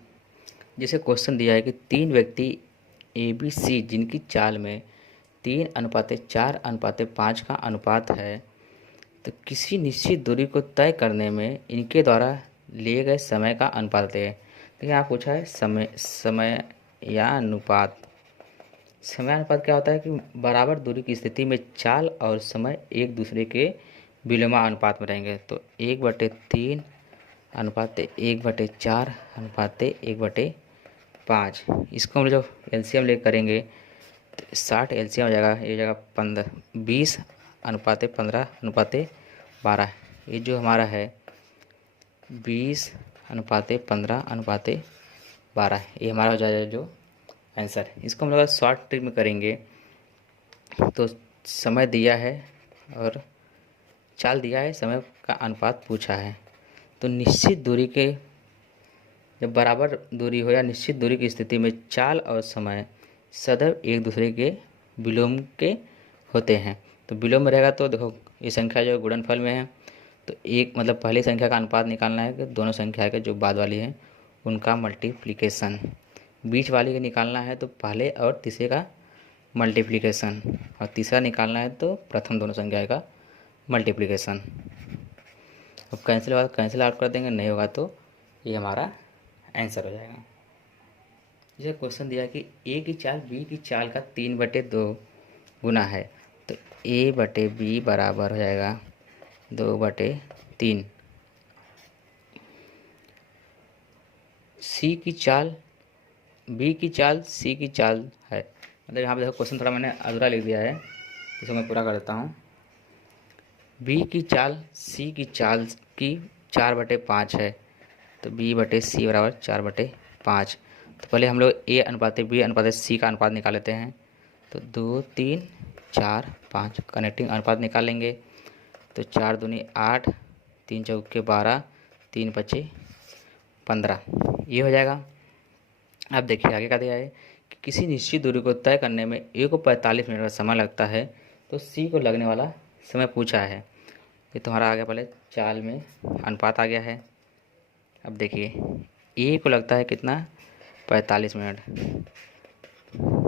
जैसे क्वेश्चन दिया है कि 3 व्यक्ति ABC जिनकी चाल में 3:4:5 का अनुपात है, तो किसी निश्चित दूरी को तय करने में इनके द्वारा लिए गए समय का अनुपात दें। देखिए यहाँ पूछा है समय या अनुपात। समय अनुपात क्या होता है कि बराबर दूरी की स्थिति में चाल और समय एक दूसरे के विलोमानुपात में रहेंगे, तो 1/3 अनुपात 1/4 अनुपात 1/5। इसको हम जब एलसीएम ले करेंगे तो 60 एलसीएम हो जाएगा, ये हो जाएगा 20:15:12। ये जो हमारा है 20:15:12, ये हमारा हो जाएगा जो आंसर। इसको हम लोग शॉर्ट ट्रिक में करेंगे तो समय दिया है और चाल दिया है, समय का अनुपात पूछा है, तो निश्चित दूरी के जब बराबर दूरी हो या निश्चित दूरी की स्थिति में चाल और समय सदैव एक दूसरे के विलोम के होते हैं। तो विलोम में रहेगा तो देखो ये संख्या जो गुणनफल में है, तो एक मतलब पहली संख्या का अनुपात निकालना है कि दोनों संख्या के जो बाद वाली है उनका मल्टीप्लिकेशन, बीच वाली का निकालना है तो पहले और तीसरे का मल्टीप्लिकेशन, और तीसरा निकालना है तो प्रथम दोनों संख्या का मल्टीप्लिकेशन। अब कैंसिल आउट कर देंगे, नहीं होगा तो ये हमारा आंसर हो जाएगा। जैसे क्वेश्चन दिया कि ए की चाल बी की चाल का 3/2 गुना है, तो a/b बराबर हो जाएगा 2/3। सी की चाल बी की चाल सी की चाल है, मतलब यहाँ पे देखो क्वेश्चन थोड़ा मैंने अधूरा लिख दिया है, इसको मैं पूरा कर देता हूँ। बी की चाल सी की चाल की 4/5 है, तो b/c बराबर 4/5। तो पहले हम लोग a अनुपात b अनुपात c का अनुपात निकाल लेते हैं, तो 2 3 4 5 कनेक्टिंग अनुपात निकाल लेंगे, तो 4 दूनी 8, 3 चौके 12, 3 5 15, ये हो जाएगा। अब देखिए आगे क्या दिया है कि किसी निश्चित दूरी को तय करने में a को 45 मिनट का समय लगता है, तो c को लगने वाला समय पूछा है। ये तुम्हारा आ गया, पहले चाल में अनुपात आ गया है। अब देखिए a को लगता है कितना 45 मिनट,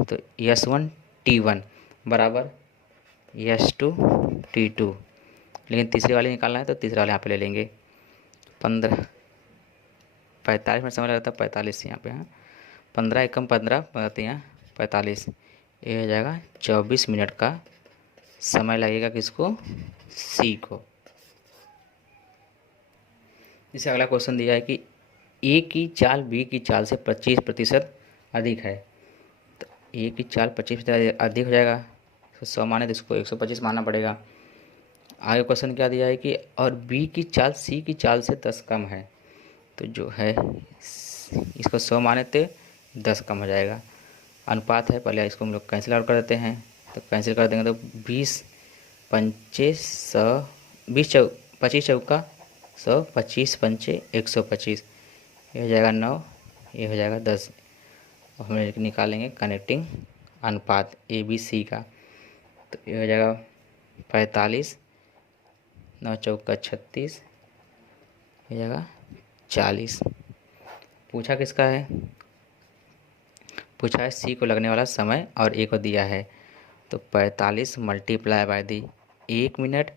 तो s1 t1 बराबर s2 t2, लेकिन तीसरी वाली निकालना है तो तीसरा वाले यहाँ पे ले लेंगे। 45 मिनट समय लगता है, 45 यहाँ पे, हाँ 15 एकम 15 बताते हैं 45, ये हो जाएगा 24 मिनट का समय लगेगा किसको, सी को। इसे अगला क्वेश्चन दिया है कि ए की चाल बी की चाल से 25% अधिक है, तो ए की चाल 25% अधिक हो जाएगा, तो 100 माने तो इसको 125 मानना पड़ेगा। आगे क्वेश्चन क्या दिया है कि और बी की चाल सी की चाल से 10 कम है, तो जो है इसको 100 माने तो 10 कम हो जाएगा। अनुपात है, पहले इसको हम लोग कैंसिल आउट कर देते हैं। तो कैंसिल कर देंगे तो 20 पंचे 100, 25 चौका 100, 25 पंचे 125, ये हो जाएगा 9, ये हो जाएगा 10। और हम निकालेंगे कनेक्टिंग अनुपात ए बी सी का, तो ये हो जाएगा 45, 9 चौका 36, हो जाएगा 40। पूछा किसका है? पूछा है सी को लगने वाला समय और ए को दिया है। तो 45 मल्टीप्लाई बाय दी 1 मिनट,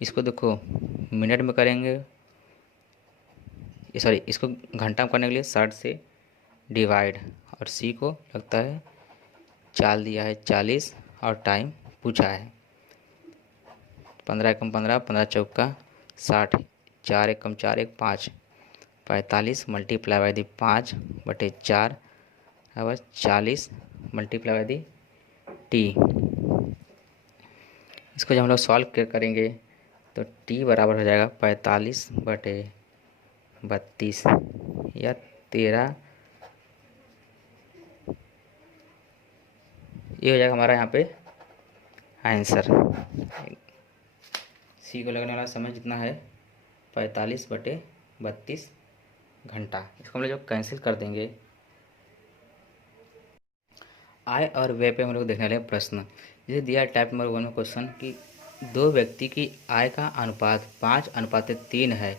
इसको देखो मिनट में करेंगे, सॉरी इसको घंटा में करने के लिए 60 से डिवाइड, और सी को लगता है चाल दिया है 40 और टाइम पूछा है 15 एकम 15, 15 चौका 60, 4 एकम 4 एक 5, 45 मल्टीप्लाई बाय दी 5/4 अब 40 मल्टीप्लाई बाय दी टी। इसको जब हम लोग सॉल्व करेंगे तो टी बराबर हो जाएगा 45/32 या 13, ये हो जाएगा हमारा यहाँ पे आंसर। सी को लगने वाला समय जितना है 45/32 घंटा। इसको हम लोग जब कैंसिल कर देंगे, आय और व्यय पे हम लोग देखने वाले हैं प्रश्न। जैसे दिया टाइप नंबर 1 में क्वेश्चन कि दो व्यक्ति की आय का अनुपात 5:3 है,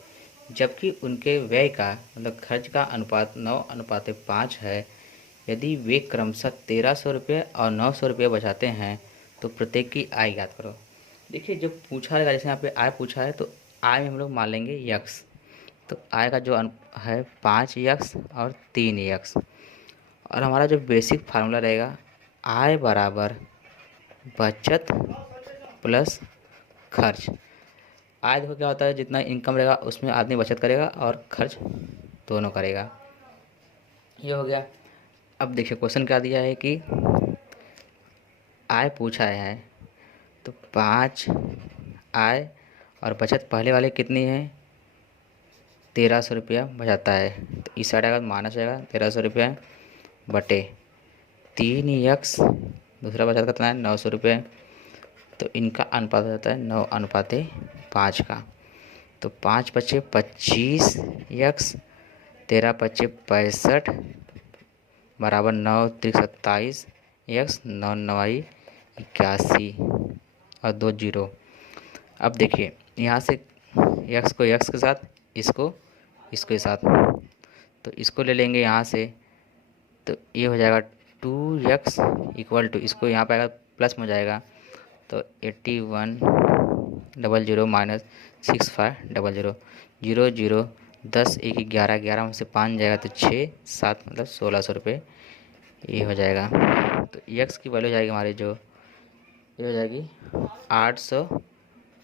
जबकि उनके व्यय का मतलब खर्च का अनुपात 9:5 है। यदि वे क्रमशः 1300 रुपये और 900 रुपये बचाते हैं तो प्रत्येक की आय ज्ञात करो। देखिए जब पूछा रहेगा, जैसे यहाँ पे आय पूछा है तो आय में हम लोग मान लेंगे यक्स। तो आय का जो है 5 यक्स और 3 यक्स, और हमारा जो बेसिक फार्मूला रहेगा आय बराबर बचत प्लस खर्च। आय देखो क्या होता है, जितना इनकम रहेगा उसमें आदमी बचत करेगा और खर्च दोनों करेगा। ये हो गया। अब देखिए क्वेश्चन क्या दिया है कि आय पूछा है तो 5 आय और बचत पहले वाले कितनी है 1300 रुपया बचाता है, तो इस साइड आएगा माइनस आएगा 1300 रुपया बटे 3 यक्स, दूसरा बचत कितना है 900 रुपये, तो इनका अनुपात हो जाता है 9:5 का। तो 5 बचे 25 यक्स, 13 बचे 65 बराबर 9 3 27 यक्स, 9 9 81 और 2 जीरो। अब देखिए यहाँ से यक्स को यक्स के साथ, इसको इसके साथ, तो इसको ले लेंगे यहाँ से, तो ये हो जाएगा 2x इक्वल टू, इसको यहाँ पे आएगा प्लस में हो जाएगा तो 8100 माइनस 6500, 0 0 10 1 11, 11 में से 5 जाएगा तो 6 7 मतलब 1600 रुपये ये हो जाएगा। तो x की वैल्यू जाएगी हमारी जो ये हो जाएगी 800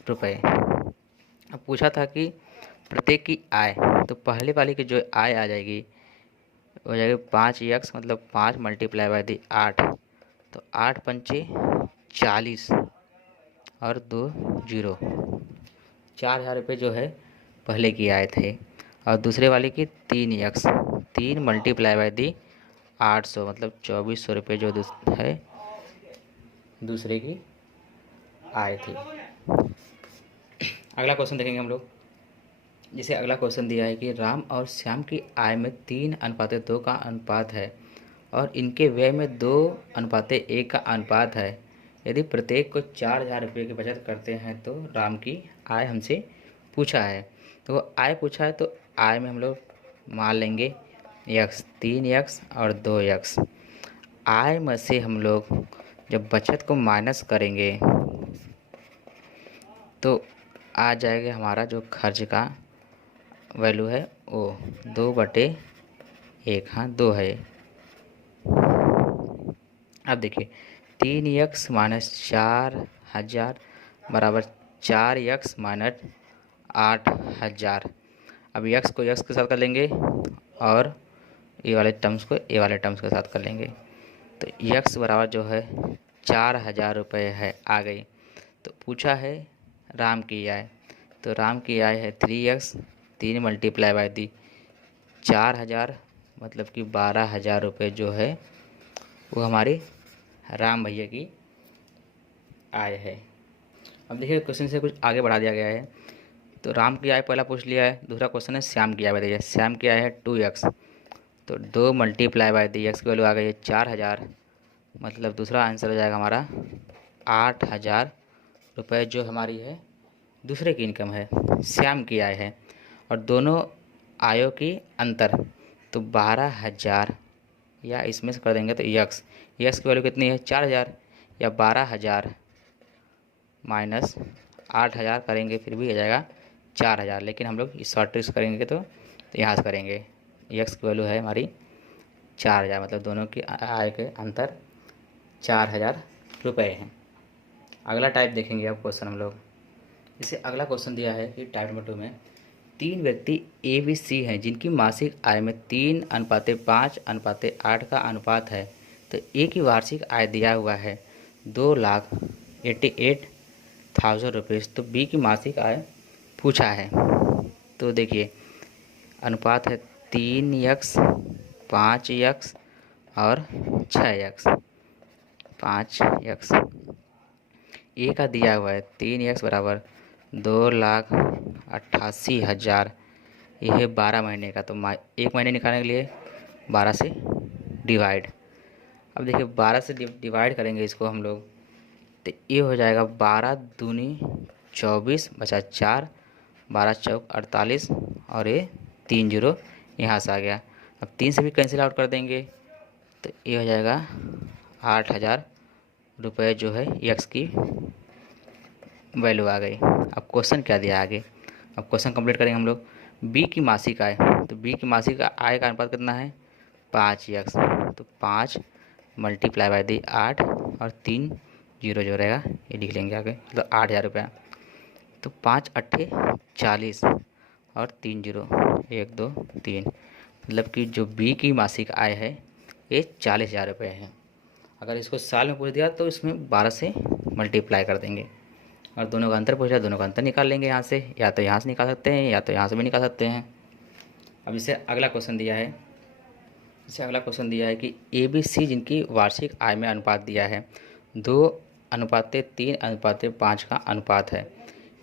रुपये। अब पूछा था कि प्रत्येक की आय, तो पहले वाली की जो आय आ जाएगी हो जाएगी 5 यक्स मतलब 5 मल्टीप्लाई बाय दी 8, तो 8 पंचे 40 और 2 जीरो, 4000 रुपये जो है पहले की आय थे। और दूसरे वाले की 3 यक्स, 3 मल्टीप्लाई बाय दी 800 मतलब 2400 रुपये जो है दूसरे की आय थी। अगला क्वेश्चन देखेंगे हम लोग। जैसे अगला क्वेश्चन दिया है कि राम और श्याम की आय में 3:2 का अनुपात है और इनके व्यय में 2:1 का अनुपात है। यदि प्रत्येक को 4000 रुपये की बचत करते हैं तो राम की आय हमसे पूछा है। तो वो आय पूछा है तो आय में हम लोग मान लेंगे यक्स, 3 यक्स और 2 यक्स। आय में से हम लोग जब बचत को माइनस करेंगे तो आ जाएगा हमारा जो खर्च का वैल्यू है वो 2/1, हाँ 2 है। अब देखिए 3 यक्स माइनस 4000 बराबर 4 यक्स माइनस 8000। अब यक्स को यक्स के साथ कर लेंगे और ये वाले टर्म्स को ए वाले टर्म्स के साथ कर लेंगे, तो यक्स बराबर जो है 4,000 रुपये है आ गई। तो पूछा है राम की आय, तो राम की आय है 3x, 3 मल्टीप्लाई बाय दी 4,000, मतलब कि 12,000 रुपये जो है वो हमारी राम भैया की आय है। अब देखिए क्वेश्चन से कुछ आगे बढ़ा दिया गया है। तो राम की आय पहला पूछ लिया है, दूसरा क्वेश्चन है श्याम की आय बताइए। श्याम की आय है 2x, तो 2 मल्टीप्लाई बाय दी एक्स की वैल्यू आ गई है 4,000, मतलब दूसरा आंसर हो जाएगा हमारा 8,000 रुपये जो हमारी है दूसरे की इनकम है, श्याम की आय है। और दोनों आयों की अंतर, तो 12,000 या इसमें से कर देंगे तो यक्स की वैल्यू कितनी है 4,000, या 12,000 माइनस 8,000 करेंगे फिर भी आ जाएगा 4,000, लेकिन हम लोग इस शॉर्ट ट्रिक्स करेंगे तो यहाँ से करेंगे। यक्स की वैल्यू है हमारी 4,000, मतलब दोनों की आय के अंतर 4,000 रुपये हैं। अगला टाइप देखेंगे अब क्वेश्चन हम लोग। इसे अगला क्वेश्चन दिया है कि टाइप नंबर 2 में 3 व्यक्ति ए बी सी हैं जिनकी मासिक आय में 3:5:8 का अनुपात है। तो ए की वार्षिक आय दिया हुआ है 2,88,000 रुपये, तो बी की मासिक आय पूछा है। तो देखिए अनुपात है 3x, 5x और 6x। 5x ए का दिया हुआ है 3x बराबर 2,88,000, यह है 12 महीने का। तो 1 महीने निकालने के लिए 12 से डिवाइड। अब देखिए 12 से डिवाइड करेंगे इसको हम लोग, तो ये हो जाएगा 12 दूनी 24 बचा 4, 12 चौक 48 और ये 3 जीरो यहाँ से आ गया। अब 3 से भी कैंसिल आउट कर देंगे तो ये हो जाएगा 8,000 रुपये जो है यक्स की वैल्यू आ गई। अब क्वेश्चन क्या दिया आगे, अब क्वेश्चन कंप्लीट करेंगे हम लोग। बी की मासिक आय, तो बी की मासिक आय का अनुपात कितना है 5x, तो 5 मल्टीप्लाई बाय दी 8 और 3 जीरो जो रहेगा ये लिख लेंगे आगे, मतलब 8,000 रुपया। तो 5 अट्ठे 40 और 3 जीरो 1 2 3, मतलब कि जो बी की मासिक आय है ये 40,000 रुपये है। अगर इसको साल में पूछ दिया तो इसमें 12 से मल्टीप्लाई कर देंगे, और दोनों का अंतर पूछा दोनों का अंतर निकाल लेंगे यहाँ से, या तो यहाँ से निकाल सकते हैं या तो यहाँ से भी निकाल सकते हैं। अब इसे अगला क्वेश्चन दिया है, कि ए बी सी जिनकी वार्षिक आय में अनुपात दिया है 2:3:5 का अनुपात है।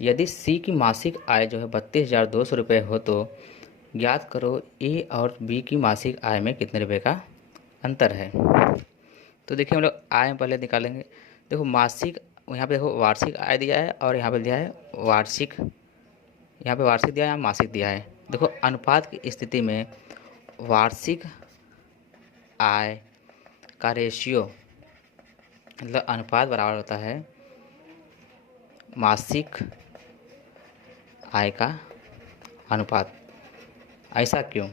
यदि सी की मासिक आय जो है 32,200 रुपये हो तो ज्ञात करो ए और बी की मासिक आय में कितने रुपये का अंतर है। तो देखिए हम लोग आय में पहले निकालेंगे। देखो मासिक, यहाँ पे देखो वार्षिक आय दिया है और यहाँ पे दिया है वार्षिक, यहाँ पे वार्षिक दिया है, यहाँ मासिक दिया है। देखो अनुपात की स्थिति में वार्षिक आय का रेशियो, मतलब अनुपात बराबर होता है मासिक आय का अनुपात। ऐसा क्यों?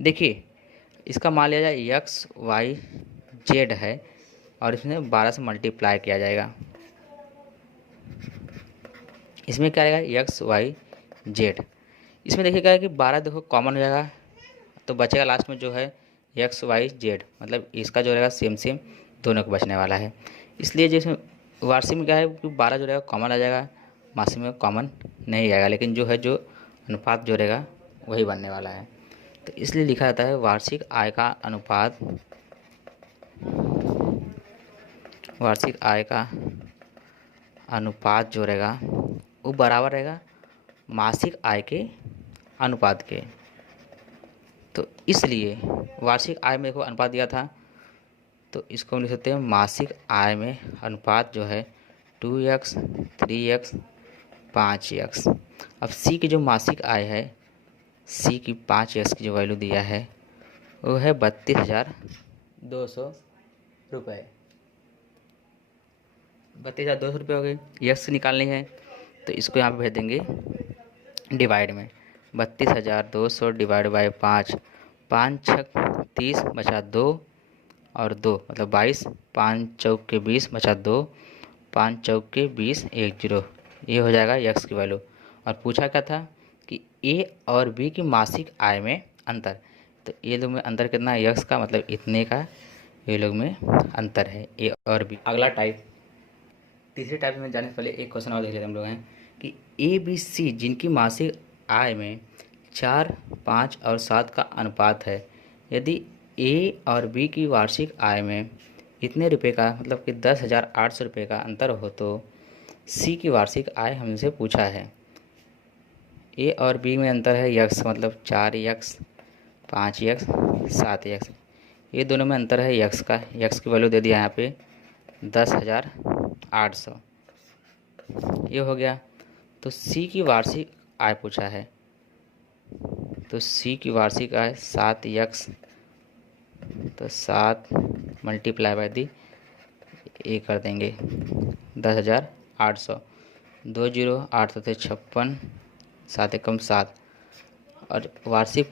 देखिए इसका मान लिया जाए एक्स वाई जेड है और इसमें 12 से मल्टीप्लाई किया जाएगा। इसमें क्या आएगा एक्स वाई जेड, इसमें देखिए क्या है कि 12 देखो कॉमन हो जाएगा तो बचेगा लास्ट में जो है एक्स वाई जेड, मतलब इसका जो रहेगा सेम सेम दोनों को बचने वाला है। इसलिए जिसमें वार्षिक में क्या है कि 12 जो रहेगा कॉमन आ जाएगा, मासिक में कॉमन नहीं आएगा, लेकिन जो है जो अनुपात जो रहेगा वही बनने वाला है। तो इसलिए लिखा जाता है वार्षिक आय का अनुपात, वार्षिक आय का अनुपात जो रहेगा वो बराबर रहेगा मासिक आय के अनुपात के। तो इसलिए वार्षिक आय में देखो अनुपात दिया था तो इसको हम लिख सकते हैं मासिक आय में अनुपात जो है 2x, 3x, 5x। अब सी की जो मासिक आय है, सी की 5x की जो वैल्यू दिया है वो है 32,200 रुपये। 32,200 रुपये हो गए। यक्स निकालनी है तो इसको यहाँ पे भेज देंगे डिवाइड में, 32,200 डिवाइड बाई 5, 5 छक 30 बचा 2 और 2 मतलब 22, 5 चौक के 20 बचा 2, 5 चौक के 20 1 जीरो, ये हो जाएगा यक्स की वैल्यू। और पूछा क्या था कि ए और बी की मासिक आय में अंतर, तो ये दोनों में अंतर कितना है यक्स का, मतलब इतने का ये लोग में अंतर है, ए और बी। अगला टाइप, तीसरे टाइप में जाने से पहले एक क्वेश्चन और देख लेते हम लोग हैं कि ए बी सी जिनकी मासिक आय में 4, 5 और 7 का अनुपात है, यदि ए और बी की वार्षिक आय में इतने रुपए का मतलब कि 10,800 रुपये का अंतर हो तो सी की वार्षिक आय हमसे पूछा है। ए और बी में अंतर है यक्स, मतलब 4x, 5x, 7x। ये दोनों में अंतर है यक्स का। यक्स की वैल्यू दे दिया यहाँ पे 10,800, ये हो गया। तो सी की वार्षिक आय पूछा है, तो सी की वार्षिक आय 7x, तो 7 मल्टीप्लाई बाय दी ये कर देंगे 10,800। 2 0 8 7 56, 7 एकम 7, और वार्षिक